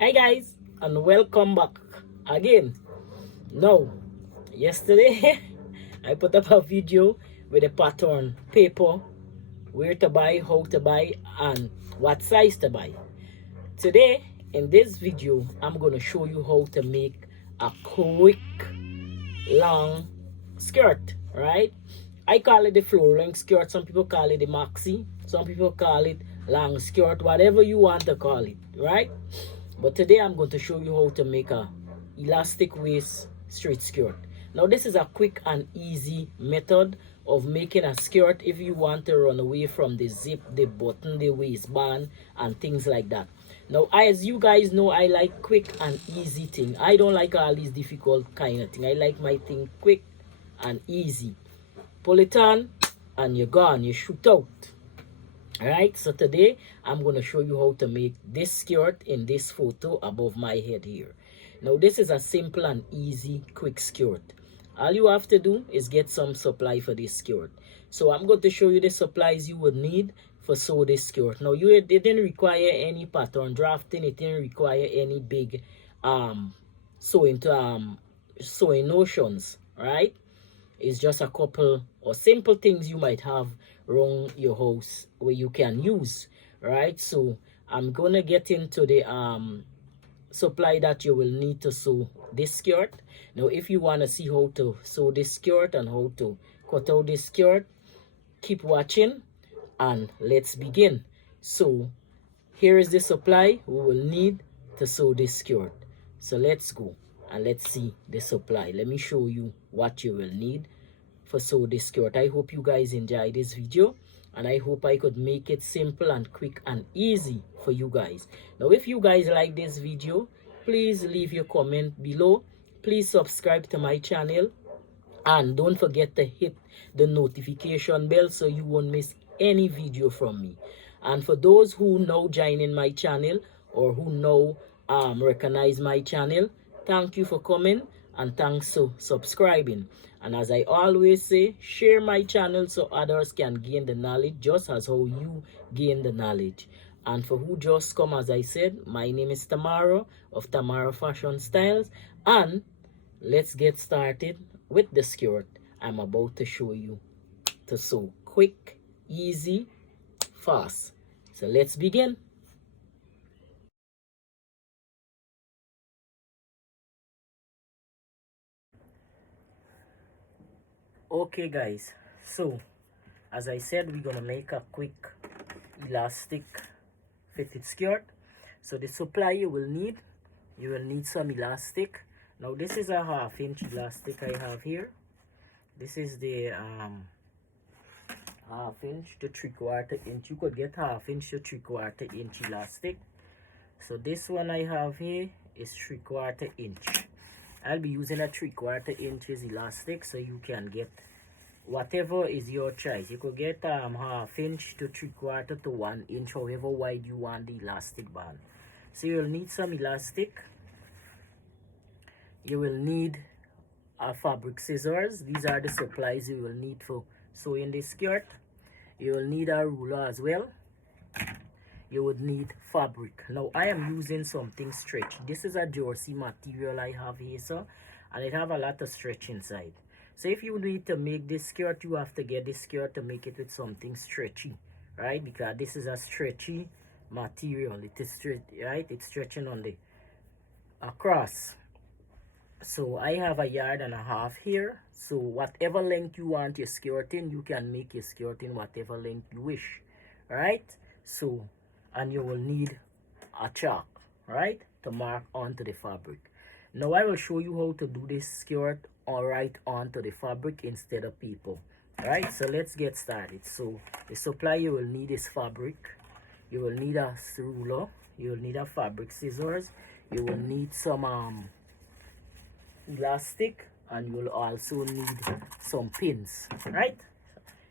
Hi guys, and welcome back again. Now, yesterday I put up a video with a pattern paper, where to buy, how to buy, and what size to buy. Today in this video I'm going to show you how to make a quick long skirt, right? I call it the floor length skirt. Some people call it the maxi, some people call it long skirt, whatever you want to call it, right? But today I'm going to show you how to make a elastic waist straight skirt. Now this is a quick and easy method of making a skirt if you want to run away from the zip, the button, the waistband, and things like that. Now, as you guys know, I like quick and easy thing. I don't like all these difficult kind of thing. I like my thing quick and easy. Pull it on and you're gone. You shoot out. Alright, so today I'm going to show you how to make this skirt in this photo above my head here. Now this is a simple and easy quick skirt. All you have to do is get some supply for this skirt. So I'm going to show you the supplies you would need for sew this skirt. Now it didn't require any pattern drafting. It didn't require any big sewing notions, right? It's just a couple or simple things you might have around your house where you can use, right? So I'm gonna get into the supply that you will need to sew this skirt. Now if you want to see how to sew this skirt and how to cut out this skirt, keep watching and let's begin. So here is the supply we will need to sew this skirt. So let's go and let's see the supply. Let me show you what you will need for sew this skirt. I hope you guys enjoy this video, and I hope I could make it simple and quick and easy for you guys. Now if you guys like this video, please leave your comment below. Please subscribe to my channel, and don't forget to hit the notification bell so you won't miss any video from me. And for those who now join in my channel or who now recognize my channel, thank you for coming and thanks for subscribing. And as I always say, share my channel so others can gain the knowledge just as how you gain the knowledge. And for who just come, as I said, my name is Tamara of Tamara Fashion Styles, and let's get started with the skirt I'm about to show you to sew quick, easy, fast. So let's begin. Okay guys, so as I said, we're gonna make a quick elastic fitted skirt. So the supply you will need some elastic. Now this is a 1/2 inch elastic I have here. This is the 1/2 inch to 3/4 inch. You could get 1/2 inch to 3/4 inch elastic. So this one I have here is 3/4 inch. I'll be using a 3/4 inches elastic, so you can get whatever is your choice. You could get 1/2 inch to 3/4 to 1 inch, however wide you want the elastic band. So you'll need some elastic. You will need a fabric scissors. These are the supplies you will need for sewing this skirt. You will need a ruler as well. You would need fabric. Now I am using something stretchy. This is a jersey material I have here, sir, and it have a lot of stretch inside. So if you need to make this skirt, you have to get this skirt to make it with something stretchy, right? Because this is a stretchy material. It is straight, right? It's stretching on the across. So I have 1.5 yards here. So whatever length you want your skirt in, you can make your skirt in whatever length you wish, right? So, and you will need a chalk, right, to mark onto the fabric. Now I will show you how to do this skirt right onto the fabric instead of paper. Right, so let's get started. So the supply you will need is fabric. You will need a ruler. You will need a fabric scissors. You will need some elastic, and you will also need some pins, right?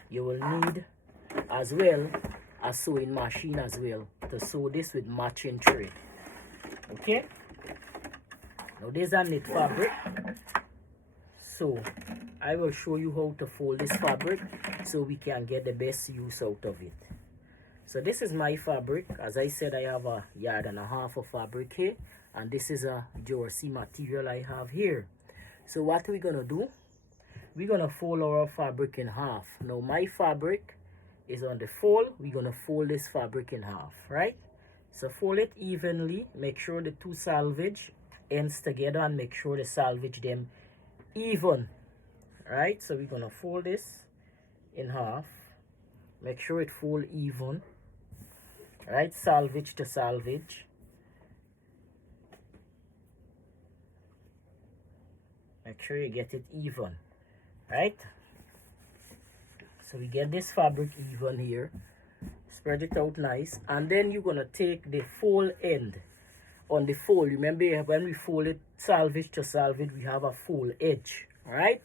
You will need as well a sewing machine as well to sew this with matching thread. Okay, now there's a knit fabric, so I will show you how to fold this fabric so we can get the best use out of it. So this is my fabric. As I said, I have 1.5 yards of fabric here, and this is a jersey material I have here. So what we're gonna do, we're gonna fold our fabric in half. Now my fabric is on the fold. We're gonna fold this fabric in half, right? So fold it evenly, make sure the two salvage ends together, and make sure the salvage them even, right? So we're gonna fold this in half, make sure it fold even, right? Salvage to salvage. Make sure you get it even, right? So we get this fabric even here, spread it out nice, and then you're gonna take the fold end on the fold. Remember, when we fold it salvage to salvage, we have a fold edge, right?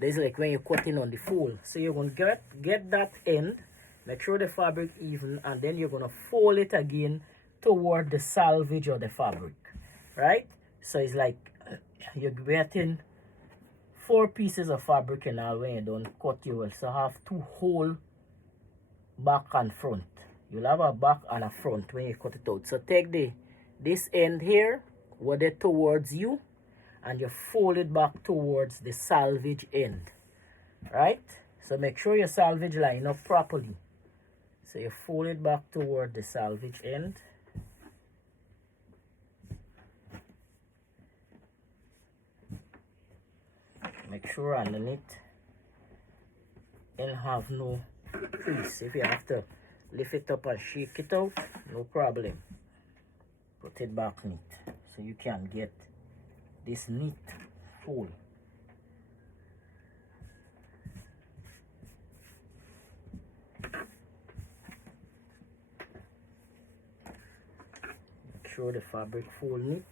There's like when you're cutting on the fold. So you're gonna get that end, make sure the fabric even, and then you're gonna fold it again toward the salvage of the fabric, right? So it's like you're getting 4 pieces of fabric in all. When you don't cut, you will so have 2 whole back and front. You'll have a back and a front when you cut it out. So take this end here, word it towards you, and you fold it back towards the salvage end, right? So make sure your salvage line up properly. So you fold it back toward the salvage end. Make sure underneath and have no crease. If you have to lift it up and shake it out, no problem. Put it back neat so you can get this neat fold. Make sure the fabric fold neat.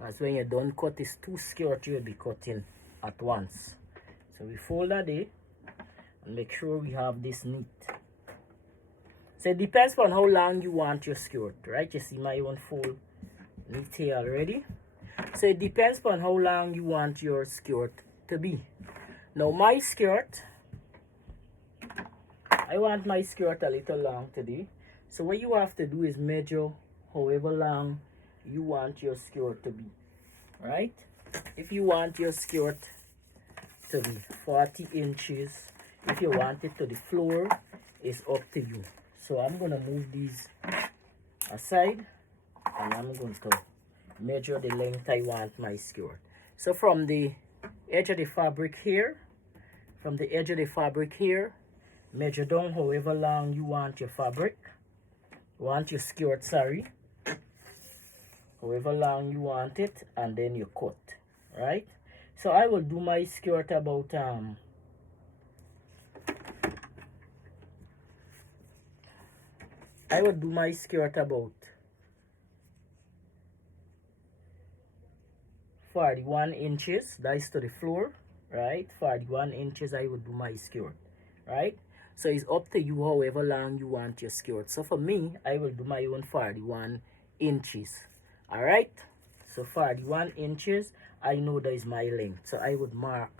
As when you're done cut, it's 2 skirt you'll be cutting at once. So we fold that day and make sure we have this neat. So it depends on how long you want your skirt, right? You see my one fold neat here already. So it depends on how long you want your skirt to be. Now my skirt, I want my skirt a little long today. So what you have to do is measure however long you want your skirt to be, right? If you want your skirt to be 40 inches, if you want it to the floor, it's up to you. So I'm gonna move these aside, and I'm going to measure the length I want my skirt. So from the edge of the fabric here, measure down however long you want your fabric, your skirt, sorry, however long you want it, and then you cut, right? So I will do my skirt about 41 inches. That is to the floor, right? 41 inches I would do my skirt, right? So it's up to you however long you want your skirt. So for me, I will do my own 41 inches. All right, so 41 inches, I know that is my length. So I would mark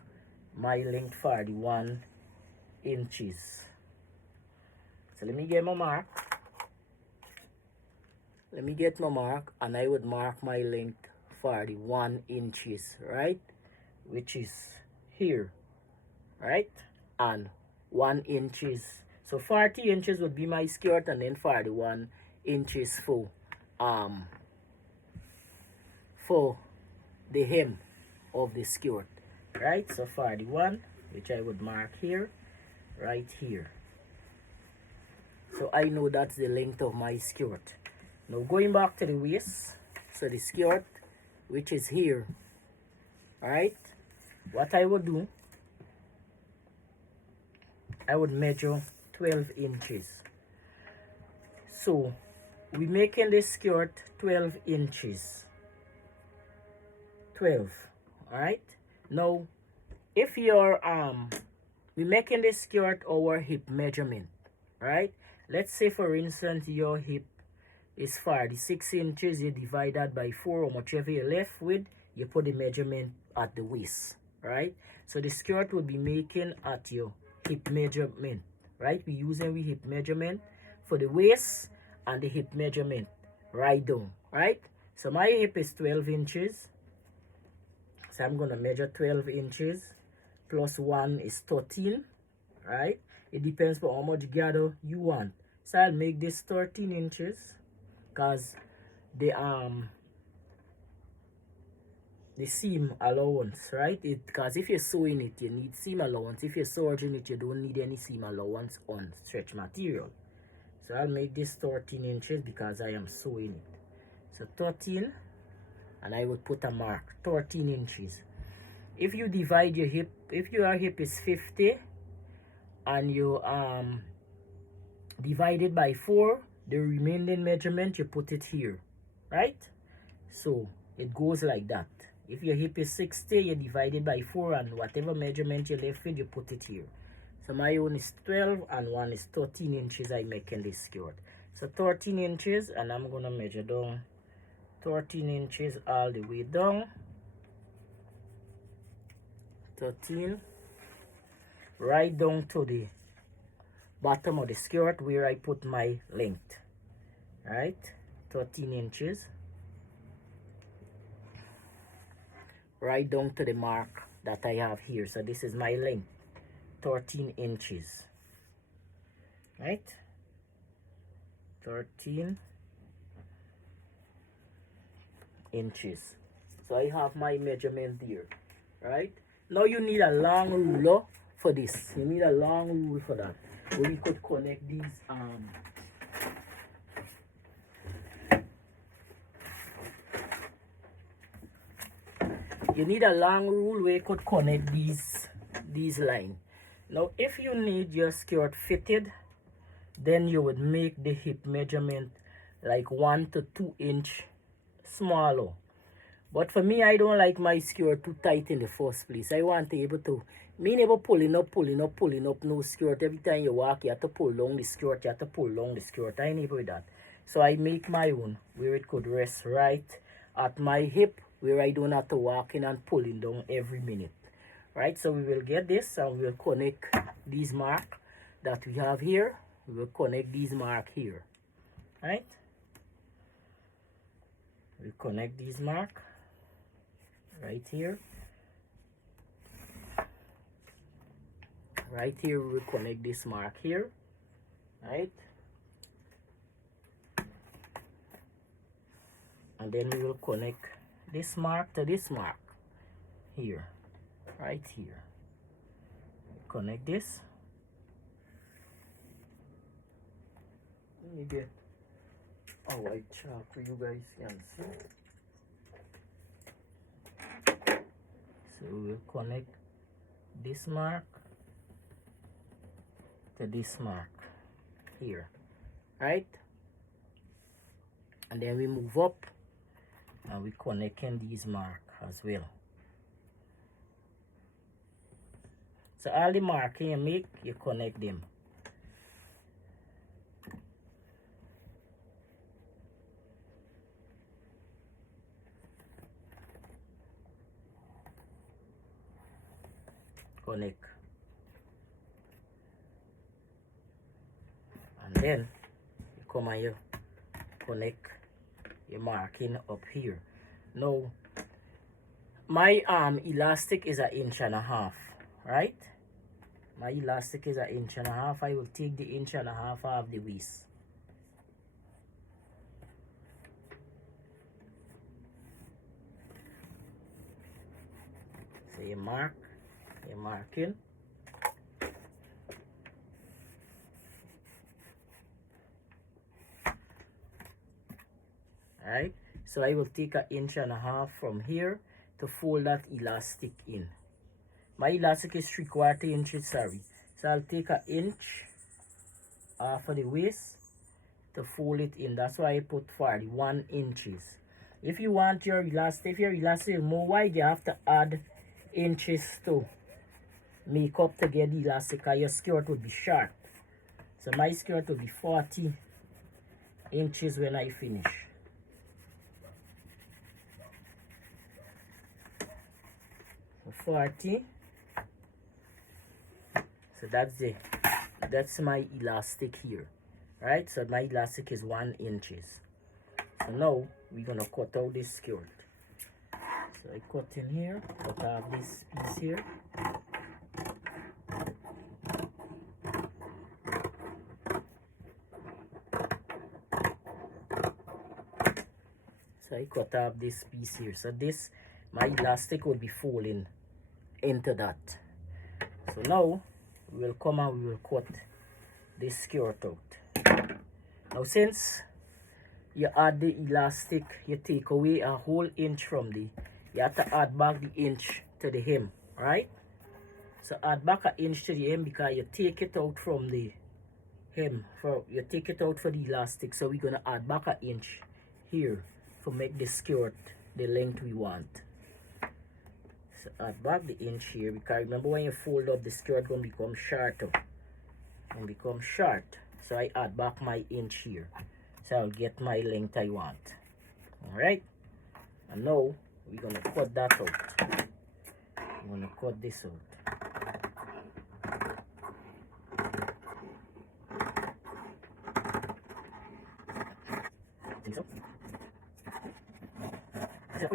my length 41 inches. So let me get my mark. Let me get my mark, and I would mark my length 41 inches, right? Which is here, right? And 1 inches. So 40 inches would be my skirt, and then 41 inches for the hem of the skirt, right? So 41, which I would mark here, right here. So I know that's the length of my skirt. Now going back to the waist, so the skirt, which is here, right? What I would do, I would measure 12 inches. So we're making this skirt 12 inches. 12, all right? Now if you're we're making this skirt our hip measurement, right? Let's say for instance your hip is 46 inches. You divide that by 4, or whichever you're left with, you put the measurement at the waist, right? So the skirt will be making at your hip measurement, right? We using we hip measurement for the waist and the hip measurement right down, right? So my hip is 12 inches. So I'm going to measure 12 inches plus 1 is 13, right? It depends on how much gather you want. So I'll make this 13 inches because the seam allowance, right? Because if you're sewing it, you need seam allowance. If you're serging it, you don't need any seam allowance on stretch material. So I'll make this 13 inches because I am sewing it. So 13, and I would put a mark, 13 inches. If you divide your hip, if your hip is 50 and you divide it by 4, the remaining measurement you put it here, right? So it goes like that. If your hip is 60, you divide it by 4, and whatever measurement you left with, you put it here. So my own is 12 and one is 13 inches I make in this skirt. So 13 inches, and I'm gonna measure down 13 inches all the way down. 13 right down to the bottom of the skirt where I put my length, right? 13 inches right down to the mark that I have here. So this is my length, 13 inches, right? 13 inches. So I have my measurement there, right? Now you need a long ruler for this. You need a long rule for that. We could connect these you need a long rule where you could connect these lines. Now if you need your skirt fitted, then you would make the hip measurement like 1 to 2 inch smaller. But for me, I don't like my skirt too tight in the first place. I want to be able to, me never pulling up no skirt. Every time you walk, you have to pull down the skirt, you have to pull down the skirt. I never do that. So I make my own where it could rest right at my hip, where I don't have to walk in and pulling down every minute. Right, so we will get this and we'll connect these marks that we have here. We will connect these marks here. Right? We connect these marks right here. Right here we will connect this mark here, right? And then we will connect this mark to this mark here, right here. Connect this. Let me get a white chalk for you guys can see. So we'll connect this mark to this mark here, right? And then we move up and we connect in these marks as well. So all the marking you make, you connect them. Connect. And then you come and you connect your marking up here. Now my elastic is 1.5 inches, right? My elastic is 1.5 inches. I will take the 1.5 inches off the waist. So you mark, you're marking. Right, so I will take 1.5 inches from here to fold that elastic in. My elastic is 3/4 inches, sorry. So I'll take 1 inch off of the waist to fold it in. That's why I put 41 inches. If you want your elastic, if your elastic is more wide, you have to add inches to make up to get the elastic, or your skirt would be short. So my skirt will be 40 inches when I finish. 40. So that's my elastic here, right? So my elastic is 1 inches. So now we're gonna cut out this skirt. So I cut in here, cut off this piece here. So I cut off this piece here. So this, my elastic will be falling into that. So now we will come and we will cut this skirt out. Now since you add the elastic, you take away a whole inch from the, you have to add back the inch to the hem, right? So add back an inch to the hem because you take it out from the hem, you take it out for the elastic. So we're gonna add back an inch here to make the skirt the length we want. So add back the inch here because remember when you fold up, the skirt gonna become shorter and become short. So I add back my inch here, so I'll get my length I want. All right, and now we're gonna cut that out. I'm gonna cut this out. Think so? So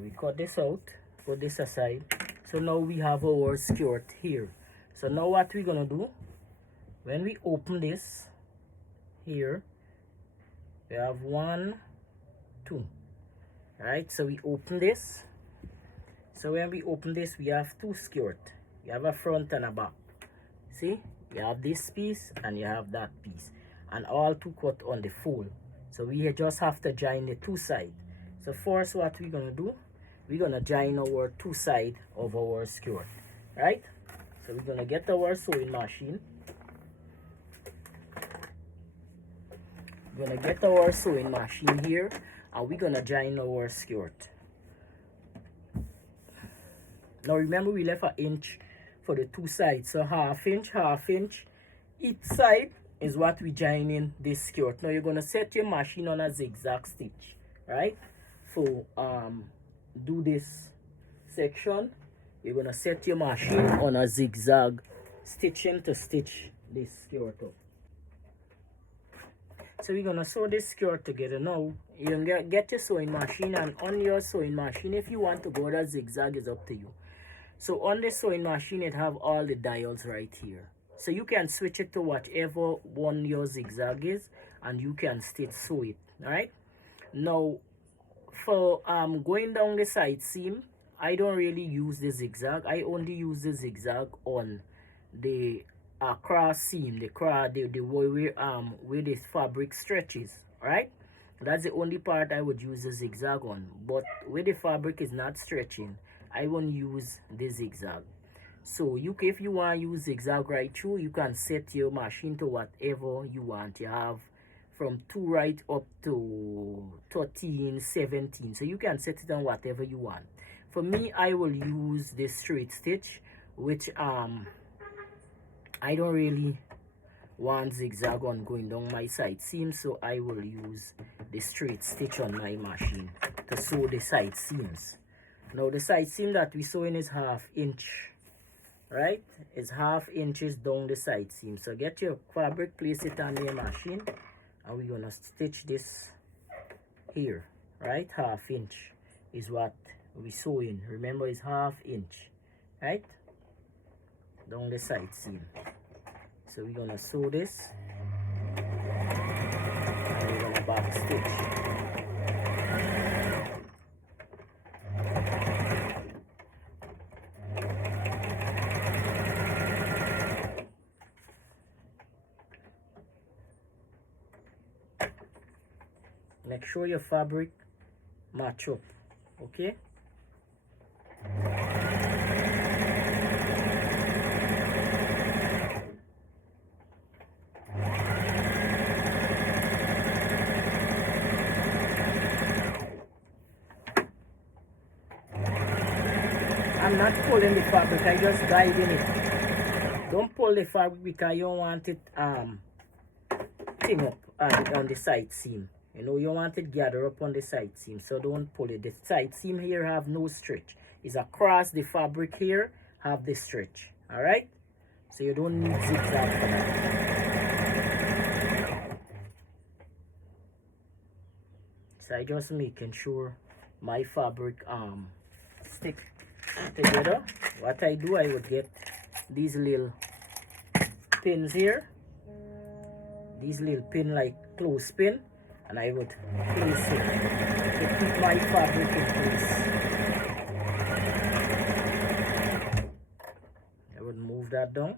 we cut this out, put this aside. So now we have our skirt here. So now what we're gonna do, when we open this here, we have 1, 2, right? So we open this. So when we open this, we have 2 skirt. You have a front and a back. See, you have this piece and you have that piece, and all 2 cut on the fold. So we just have to join the 2 sides. So first what we're gonna do, we're gonna join our 2 sides of our skirt, right? So we're gonna get our sewing machine. We're gonna get our sewing machine here, and we're gonna join our skirt. Now remember we left an inch for the 2 sides, so half inch each side is what we join in this skirt. Now you're gonna set your machine on a zigzag stitch, right? So do this section, you're gonna set your machine on a zigzag stitching to stitch this skirt up. So we're gonna sew this skirt together. Now you can get your sewing machine, and on your sewing machine, if you want to go that zigzag, is up to you. So on the sewing machine, it have all the dials right here. So you can switch it to whatever one your zigzag is, and you can sew it. All right. Now for going down the side seam, I don't really use the zigzag. I only use the zigzag on the cross seam, the where the fabric stretches. All right. That's the only part I would use the zigzag on. But where the fabric is not stretching, I won't use the zigzag. So if you want to use zigzag right through, you can set your machine to whatever you want. You have from 2 right up to 13, 17. So you can set it on whatever you want. For me, I will use the straight stitch, which I don't really want zigzag on going down my side seam, so I will use the straight stitch on my machine to sew the side seams. Now the side seam that we sewing is 1/2 inch, right? It's 1/2 inches down the side seam. So get your fabric, place it on your machine, and we're gonna stitch this here, right? 1/2 inch is what we sewing. Remember, it's 1/2 inch, right? Down the side seam. So we're gonna sew this, and we're gonna back stitch. Make sure your fabric match up, okay? And not pulling the fabric, I just guiding it. Don't pull the fabric because you don't want it thing up on the side seam. You know, you want it gather up on the side seam, so don't pull it. The side seam here have no stretch. It's across the fabric here have the stretch. All right, so you don't need zigzag for that. So I just making sure my fabric stick together. What I do, I would get these little pins here, these little pin like clothespin, and I would place it to keep my fabric in place. I would move that down.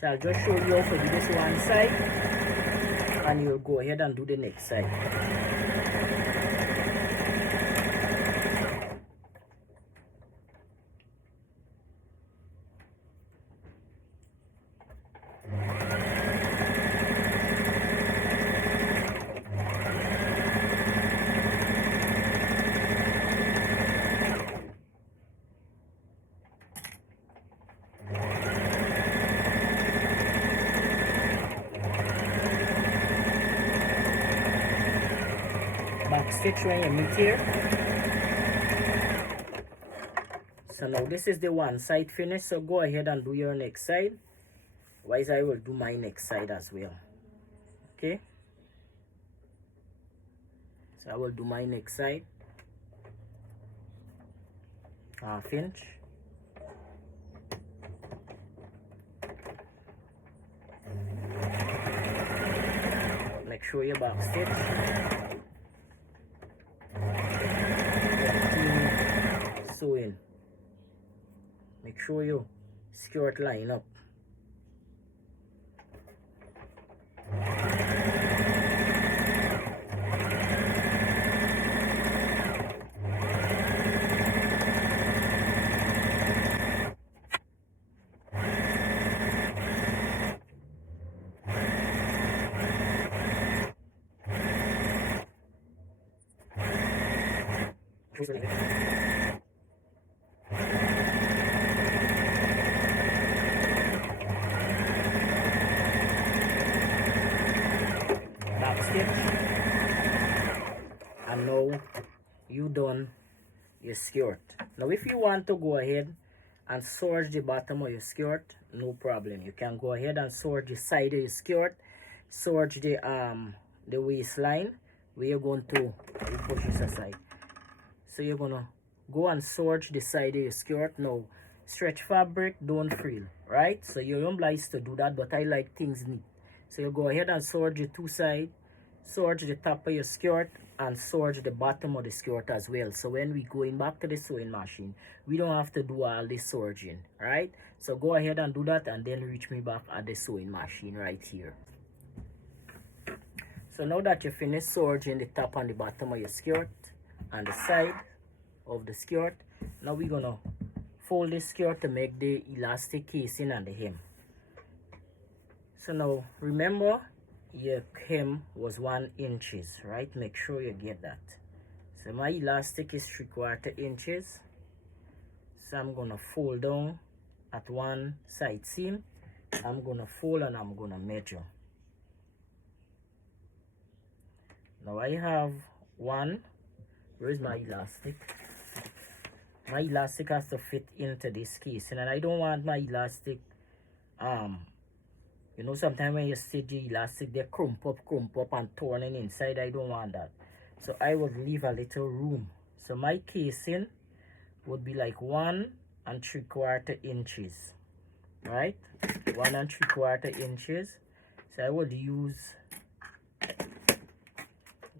So I'll just show you how to do this one side, and you'll go ahead and do the next side. Back stitch when you meet here. So now this is the one side finished, so go ahead and do your next side. Otherwise I will do my next side as well. Okay, so I will do my next side. Half inch. Make sure you back stitch. Sewing. Make sure you skirt line up. And now you done your skirt. Now if you want to go ahead and serge the bottom of your skirt, no problem. You can go ahead and serge the side of your skirt, serge the waistline where you're going to push this aside. So you're gonna go and serge the side of your skirt. Now stretch fabric, don't frill, right? So you're obliged to do that, but I like things neat. So you go ahead and serge the two sides, serge the top of your skirt, and serge the bottom of the skirt as well. So when we going back to the sewing machine, we don't have to do all this serging, right? So go ahead and do that, and then reach me back at the sewing machine right here. So now that you finish serging the top and the bottom of your skirt and the side of the skirt, now we're gonna fold this skirt to make the elastic casing and the hem. So now remember, your hem was 1 inch, right? Make sure you get that. So my elastic is 3/4 inches. So I'm gonna fold down at one side seam. I'm gonna fold and I'm gonna measure. Now I have one. Where is my elastic? My elastic has to fit into this casing, and I don't want my elastic you know, sometimes when you stitch the elastic, they crump up and turning inside. I don't want that. So I would leave a little room. So my casing would be like 1 3/4 inches. Right? 1 3/4 inches. So I would use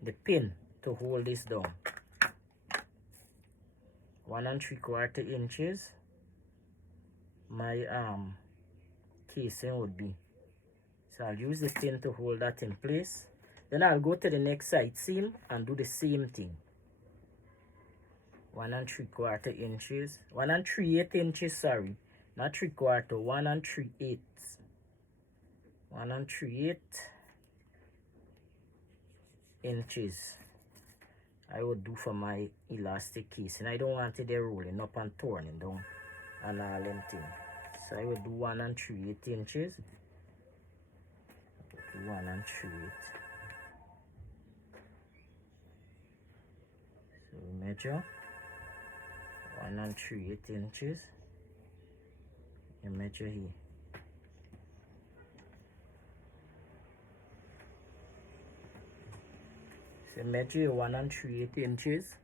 the pin to hold this down. 1 3/4 inches. My casing would be. So I'll use the pin to hold that in place. Then I'll go to the next side seam and do the same thing. 1 3/4 inches, 1 3/8 inches, sorry, not 3/4, 1 3/8, 1 3/8 inches. I would do for my elastic case, and I don't want it there rolling up and turning down and all them things. So I would do 1 3/8 inches. Do 1 3/8. So we measure 1 3/8 inches. You measure here. So measure 1 3/8 inches.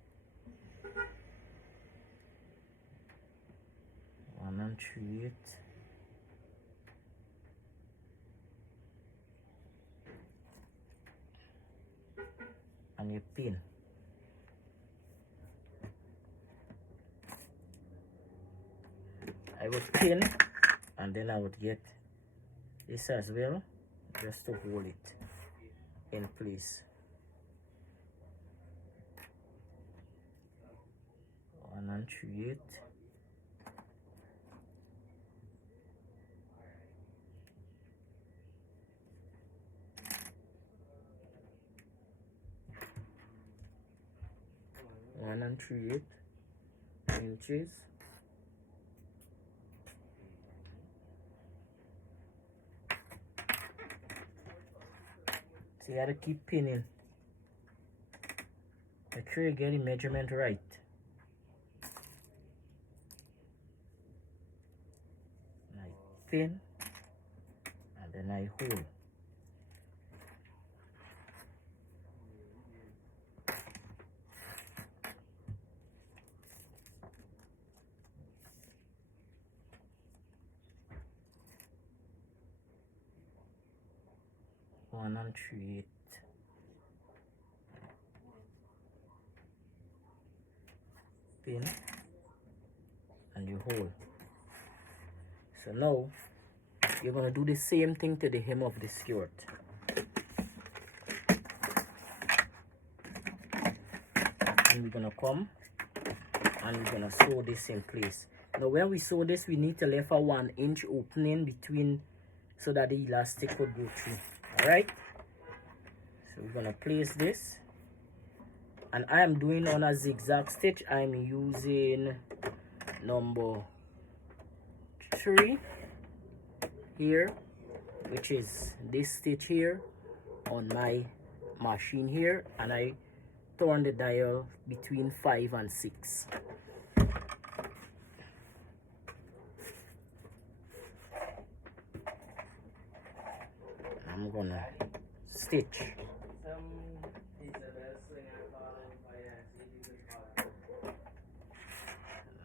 1 3/8. And your pin. I would pin, and then I would get this as well, just to hold it in place. 1 3/8. One 3/8 inches. So you gotta keep pinning. Make sure you get the measurement right. I pin and then I hold. One 3/8. Pin and you hold. So now you're gonna do the same thing to the hem of the skirt. And we're gonna come and we're gonna sew this in place. Now when we sew this, we need to leave a 1 inch opening between so that the elastic could go through. Alright, so we're gonna place this, and I am doing on a zigzag stitch. I'm using number 3 here, which is this stitch here on my machine here, and I turn the dial between 5 and 6. I'm gonna stitch.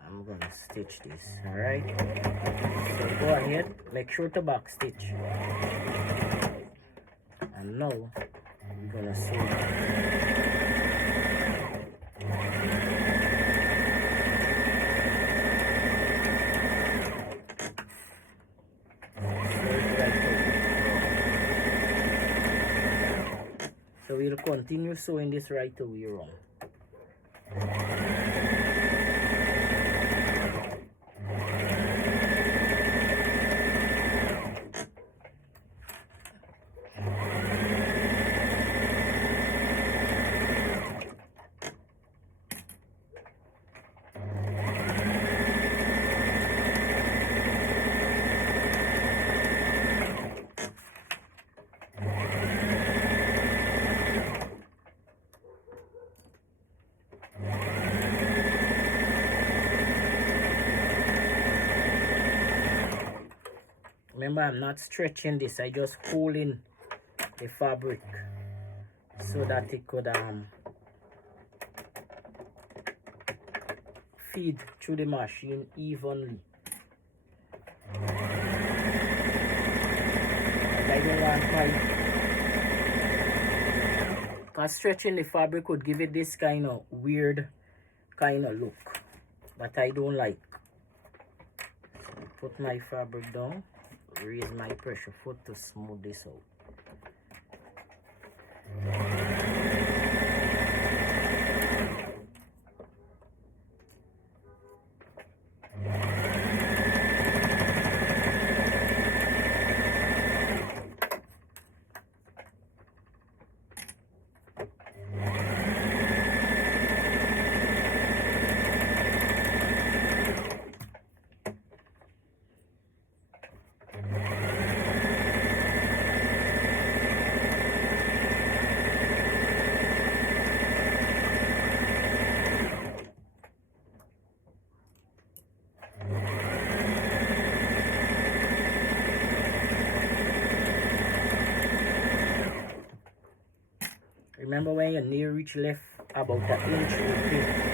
I'm gonna stitch this, alright? So go ahead, make sure to back stitch. And now we're gonna sew. So we'll continue sewing this right the way around. Remember, I'm not stretching this, I just pull in the fabric so that it could feed through the machine evenly. I don't want because stretching the fabric would give it this kind of weird kind of look that I don't like. So put my fabric down, raise my pressure foot to smooth this out. Remember when your nail reach left about an inch open.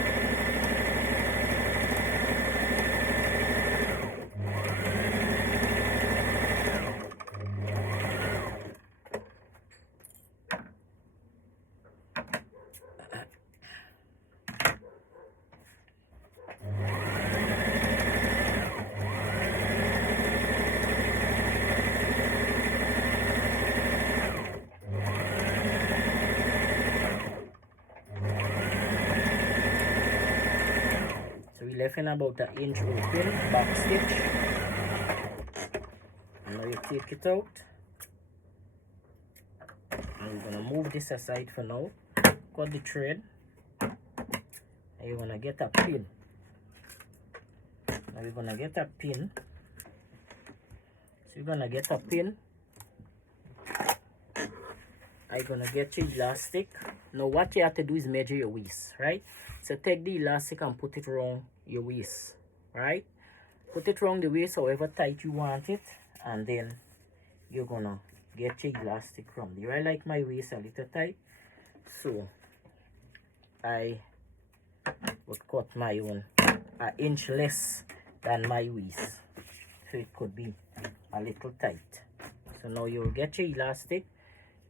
Left in about an inch open, back stitch. And now you take it out. And you're gonna move this aside for now. Cut the thread. And you're gonna get a pin. Now you're gonna get a pin. So you're gonna get a pin. I'm gonna get your elastic. Now what you have to do is measure your waist, right? So take the elastic and put it around your waist, right? Put it around the waist however tight you want it, and then you're gonna get your elastic from there. I like my waist a little tight, so I would cut my own an inch less than my waist, so it could be a little tight. So now you'll get your elastic,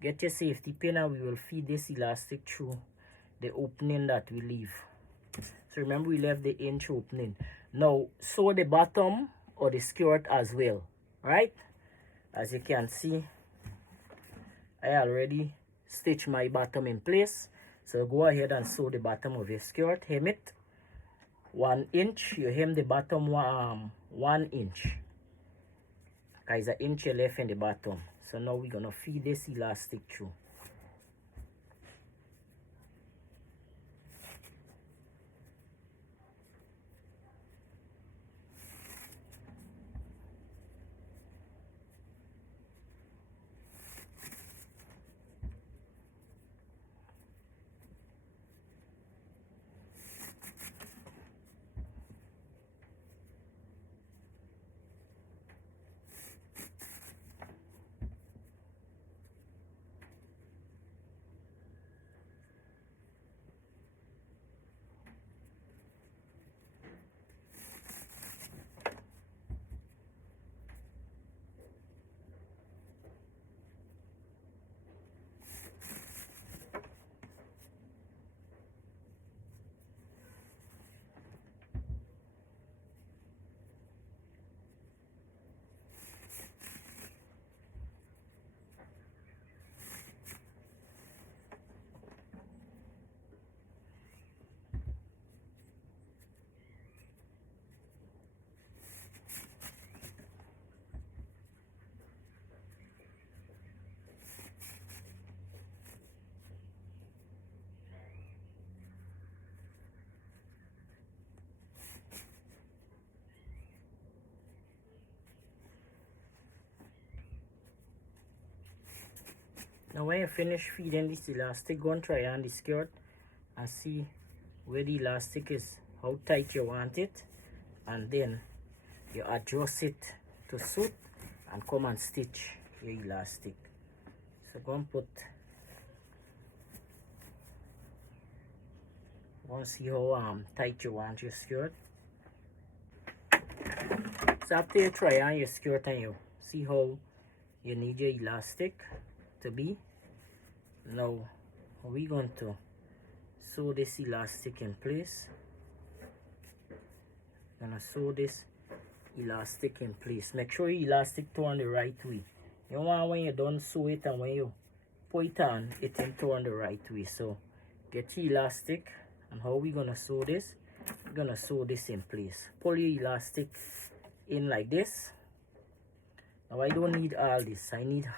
get your safety pin, and we will feed this elastic through the opening that we leave. So remember, we left the inch opening. Now sew the bottom or the skirt as well, right? As you can see, I already stitched my bottom in place. So go ahead and sew the bottom of your skirt. Hem it 1 inch. You hem the bottom 1 inch. Guys, an inch you left in the bottom. So now we're gonna feed this elastic through. Now when you finish feeding this elastic, go and try on the skirt and see where the elastic is, how tight you want it, and then you adjust it to suit and come and stitch your elastic. So go and see how tight you want your skirt. So after you try on your skirt and you see how you need your elastic to be, now we're going to sew this elastic in place. Gonna sew this elastic in place. Make sure your elastic turn the right way. You want when you don't sew it and when you put it on, it can turn the right way. So get your elastic, and how we gonna sew this? We're gonna sew this in place. Pull your elastic in like this. Now I don't need all this. I need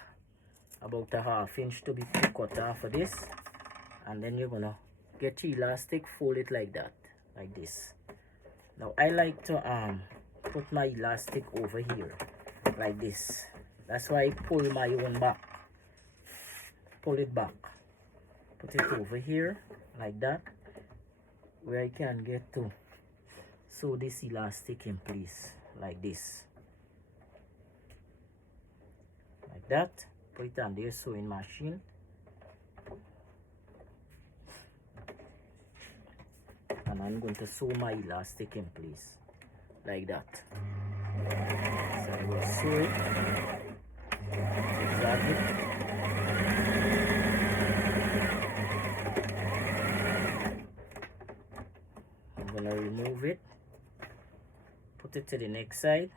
about a 1/2 inch to be cut off of this, and then you're gonna get your elastic, fold it like that, like this. Now I like to put my elastic over here like this. That's why I pull my own back. Pull it back, put it over here like that, where I can get to sew this elastic in place like this, like that. Put it on the sewing machine, and I'm going to sew my elastic in place like that. So I will sew it exactly. I'm gonna remove it, put it to the next side,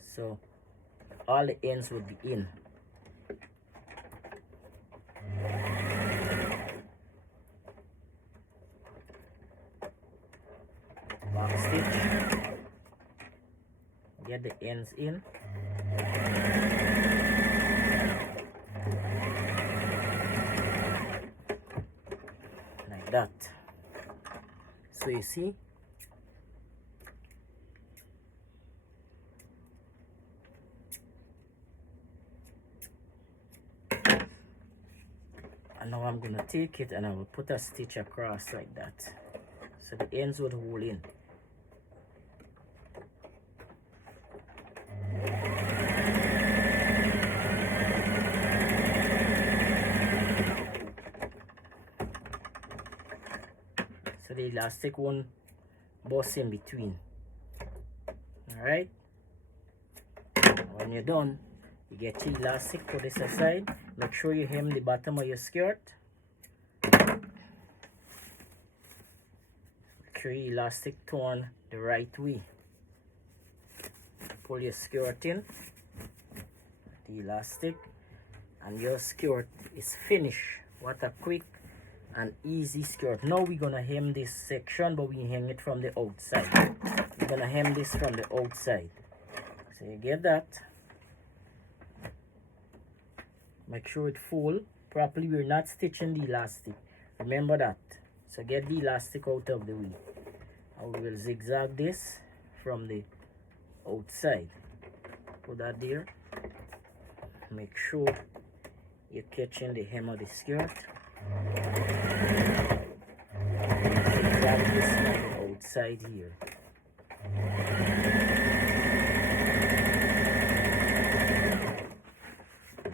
so all the ends would be in. Back stitch, get the ends in. Like that. So you see, and now I'm gonna take it and I will put a stitch across like that, so the ends would hold in. So the elastic won't bust in between. Alright, when you're done, you get your elastic, put this aside. Make sure you hem the bottom of your skirt. Make sure your elastic turn the right way. Pull your skirt in, the elastic, and your skirt is finished. What a quick and easy skirt. Now we're gonna hem this section, but we hem it from the outside. We're gonna hem this from the outside. So you get that. Make sure it full properly. We're not stitching the elastic, remember that. So get the elastic out of the way. I will zigzag this from the outside. Put that there. Make sure you're catching the hem of the skirt. Zigzag this from the outside here.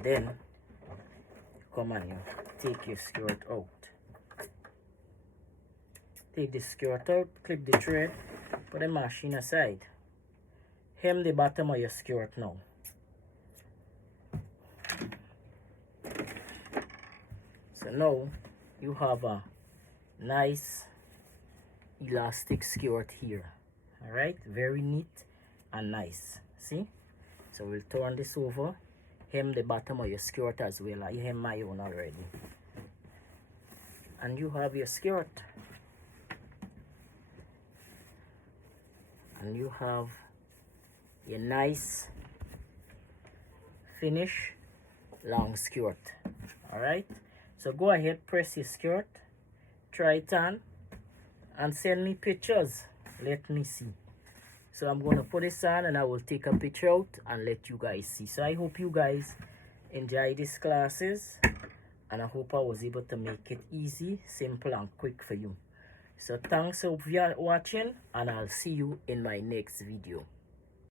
Then come on, you take your skirt out. Take the skirt out, clip the thread, put the machine aside. Hem the bottom of your skirt now. So now you have a nice elastic skirt here. Alright, very neat and nice. See? So we'll turn this over. Hem the bottom of your skirt as well. I hem my own already. And you have your skirt. And you have your nice finish long skirt. Alright, so go ahead, press your skirt, try it on, and send me pictures. Let me see. So I'm going to put this on and I will take a picture out and let you guys see. So I hope you guys enjoy these classes, and I hope I was able to make it easy, simple and quick for you. So thanks for watching, and I'll see you in my next video.